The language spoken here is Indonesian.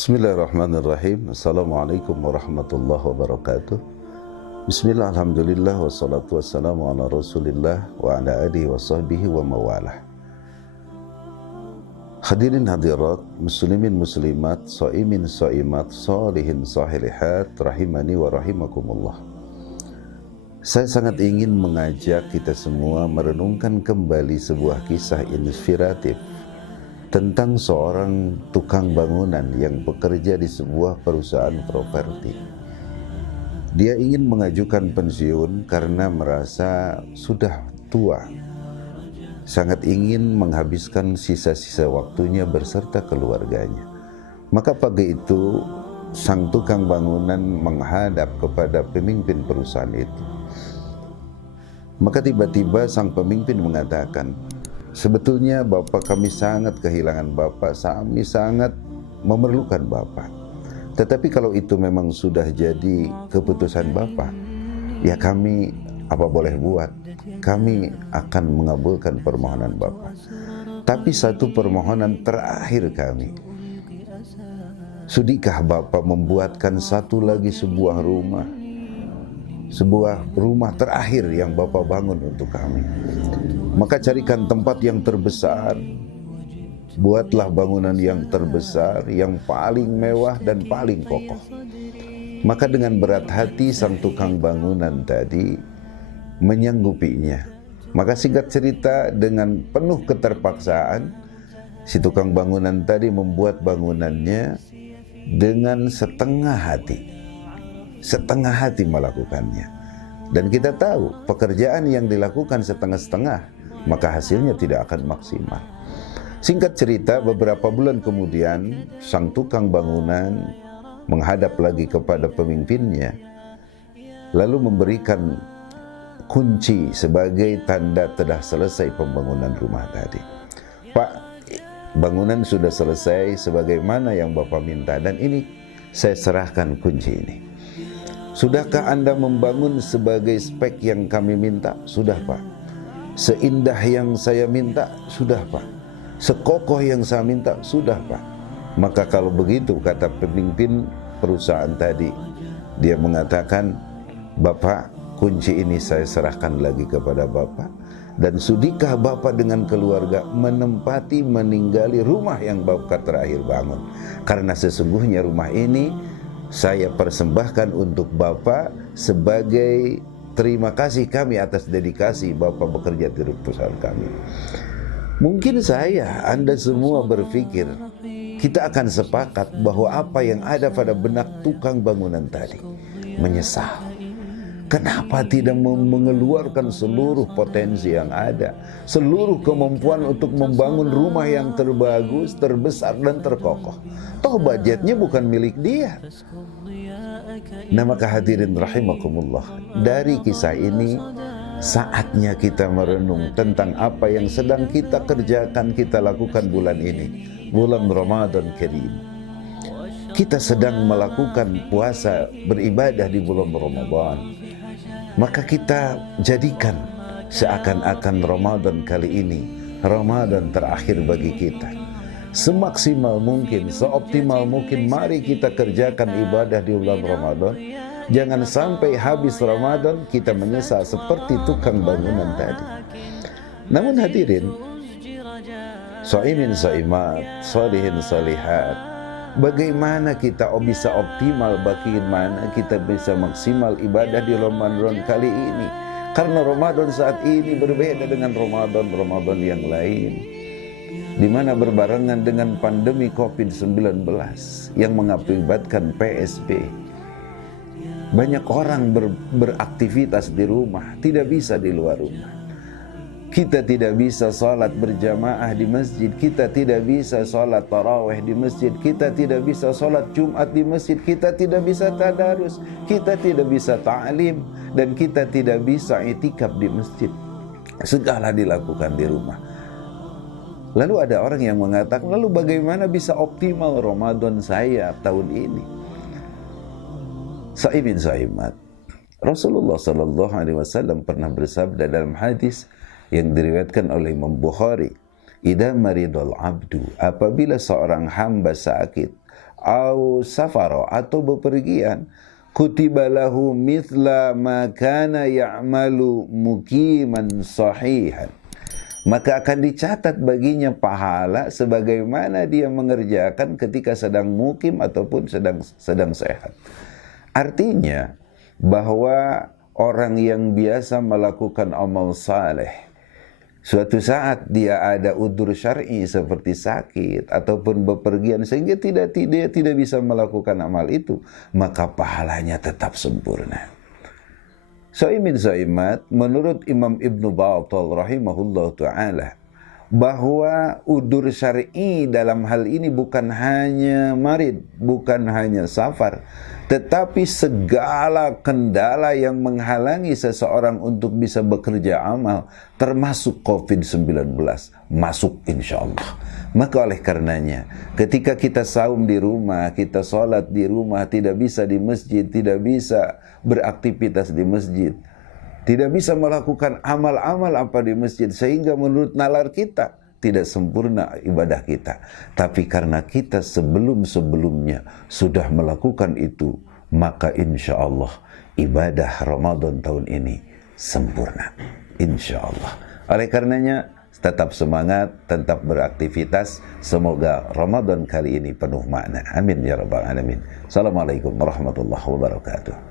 Bismillahirrahmanirrahim. Assalamualaikum warahmatullahi wabarakatuh. Bismillah, alhamdulillah, wassalatu wassalamu ala rasulillah wa ala alihi wa sahbihi wa mawalah. Hadirin hadirat, muslimin muslimat, so'imin so'imat, solihin sahilihat, rahimani wa rahimakumullah. Saya sangat ingin mengajak kita semua merenungkan kembali sebuah kisah inspiratif tentang seorang tukang bangunan yang bekerja di sebuah perusahaan properti. Dia ingin mengajukan pensiun karena merasa sudah tua, sangat ingin menghabiskan sisa-sisa waktunya berserta keluarganya. Maka pagi itu sang tukang bangunan menghadap kepada pemimpin perusahaan itu. Maka tiba-tiba sang pemimpin mengatakan, "Sebetulnya Bapak, kami sangat kehilangan Bapak, kami sangat memerlukan Bapak. Tetapi kalau itu memang sudah jadi keputusan Bapak, ya kami apa boleh buat, kami akan mengabulkan permohonan Bapak. Tapi satu permohonan terakhir kami, sudikah Bapak membuatkan satu lagi sebuah rumah terakhir yang Bapak bangun untuk kami. Maka carikan tempat yang terbesar, buatlah bangunan yang terbesar, yang paling mewah dan paling kokoh." Maka dengan berat hati sang tukang bangunan tadi menyanggupinya. Maka singkat cerita, dengan penuh keterpaksaan, si tukang bangunan tadi membuat bangunannya dengan setengah hati melakukannya. Dan kita tahu pekerjaan yang dilakukan setengah-setengah, maka hasilnya tidak akan maksimal. Singkat cerita, beberapa bulan kemudian sang tukang bangunan menghadap lagi kepada pemimpinnya, lalu memberikan kunci sebagai tanda telah selesai pembangunan rumah tadi. "Pak, bangunan sudah selesai sebagaimana yang Bapak minta, dan ini saya serahkan kunci ini. Sudahkah Anda membangun sebagai spek yang kami minta?" "Sudah, Pak." "Seindah yang saya minta?" "Sudah, Pak." "Sekokoh yang saya minta?" "Sudah, Pak." Maka kalau begitu, kata pemimpin perusahaan tadi, dia mengatakan, "Bapak, kunci ini saya serahkan lagi kepada Bapak, dan sudikah Bapak dengan keluarga meninggali rumah yang Bapak terakhir bangun? Karena sesungguhnya rumah ini saya persembahkan untuk Bapak sebagai terima kasih kami atas dedikasi Bapak bekerja di perusahaan kami." Mungkin saya, Anda semua berpikir, kita akan sepakat bahwa apa yang ada pada benak tukang bangunan tadi, menyesal. Kenapa tidak mengeluarkan seluruh potensi yang ada, seluruh kemampuan untuk membangun rumah yang terbagus, terbesar, dan terkokoh? Toh budgetnya bukan milik dia. Nah, maka hadirin rahimakumullah, dari kisah ini saatnya kita merenung tentang apa yang sedang kita kerjakan, kita lakukan bulan ini, bulan Ramadan Karim. Kita sedang melakukan puasa, beribadah di bulan Ramadan. Maka kita jadikan seakan-akan Ramadan kali ini Ramadan terakhir bagi kita. Semaksimal mungkin, seoptimal mungkin, mari kita kerjakan ibadah di bulan Ramadan. Jangan sampai habis Ramadan kita menyesal seperti tukang bangunan tadi. Namun hadirin, so'imin so'imat, solihin solihat, bagaimana kita bisa optimal, bagaimana kita bisa maksimal ibadah di Ramadan kali ini? Karena Ramadan saat ini berbeda dengan Ramadan yang lain, di mana berbarengan dengan pandemi COVID-19 yang mengakibatkan PSB. Banyak orang beraktivitas di rumah, tidak bisa di luar rumah. Kita tidak bisa sholat berjamaah di masjid, kita tidak bisa sholat tarawih di masjid, kita tidak bisa sholat Jumat di masjid, kita tidak bisa tadarus, kita tidak bisa ta'lim, dan kita tidak bisa i'tikaf di masjid. Segala dilakukan di rumah. Lalu ada orang yang mengatakan, lalu bagaimana bisa optimal Ramadan saya tahun ini? Sa'imin sa'imat, Rasulullah SAW pernah bersabda dalam hadis yang diriwayatkan oleh Imam Bukhari, "Idza maridul abdu," apabila seorang hamba sakit, au safara, atau bepergian, kutiba lahu mithla ma kana ya'malu muqiman sahihan, maka akan dicatat baginya pahala sebagaimana dia mengerjakan ketika sedang mukim ataupun sedang sehat. Artinya bahwa orang yang biasa melakukan amal saleh, suatu saat dia ada udzur syar'i seperti sakit ataupun bepergian sehingga dia tidak bisa melakukan amal itu, maka pahalanya tetap sempurna. Shaimin Zaimat, menurut Imam Ibnu Battal rahimahullah ta'ala, bahwa udzur syar'i dalam hal ini bukan hanya marid, bukan hanya safar, tetapi segala kendala yang menghalangi seseorang untuk bisa bekerja amal, termasuk COVID-19, masuk insya Allah. Maka oleh karenanya, ketika kita saum di rumah, kita sholat di rumah, tidak bisa di masjid, tidak bisa beraktivitas di masjid, tidak bisa melakukan amal-amal apa di masjid, sehingga menurut nalar kita tidak sempurna ibadah kita. Tapi karena kita sebelum-sebelumnya sudah melakukan itu, maka insya Allah ibadah Ramadan tahun ini sempurna, insya Allah. Oleh karenanya, tetap semangat, tetap beraktivitas. Semoga Ramadan kali ini penuh makna. Amin ya rabbal alamin. Assalamualaikum warahmatullahi wabarakatuh.